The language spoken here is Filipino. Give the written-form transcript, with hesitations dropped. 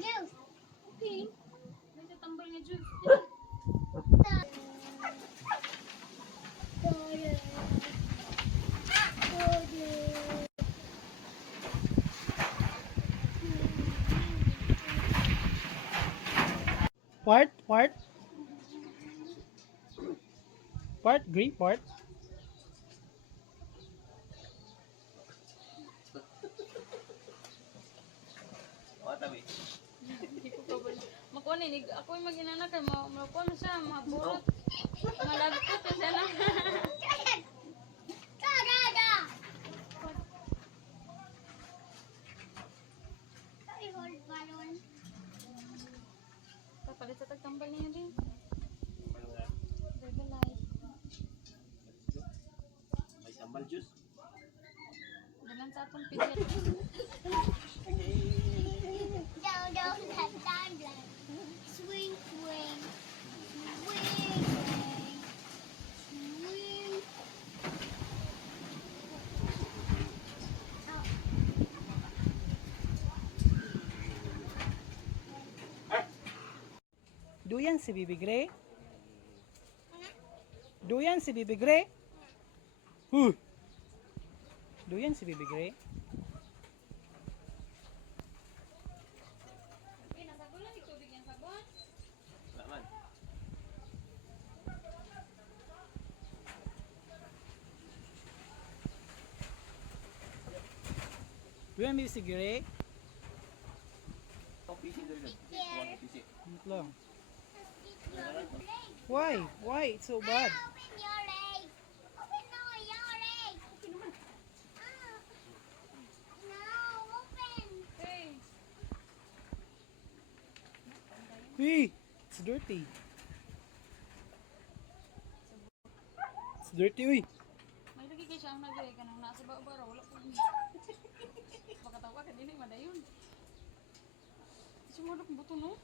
juice. Okay. Nagtatambal nga juice. Part? Green part? Hindi ko pa ba. Makuha ni, ako yung mag-inanak kay makuha na siya, maburot. Malagkot na siya na. Kapalit sa tagtambal niya din. Verbalize. May sambal juice. Dalan sa atong pigyan. Down, that tumbler. Swing, swing. Swing, swing. Duyan si Bibi Gray? Duyan si Bibi Gray? Duyan si Bibi Gray? Nasabon lang yung tubig yung sabon. Laman. Duyan si Gray? PC doon. One PC. Wait lang. Why? Why? It's so bad. Open your leg. Open your leg. No, open. Hey. Hey! It's dirty. It's dirty, uy. May lagi kayo siyang nagay ka nang nasa baba. Wala po. Makatawa ka din eh, madayon. Kasi mo na buto no?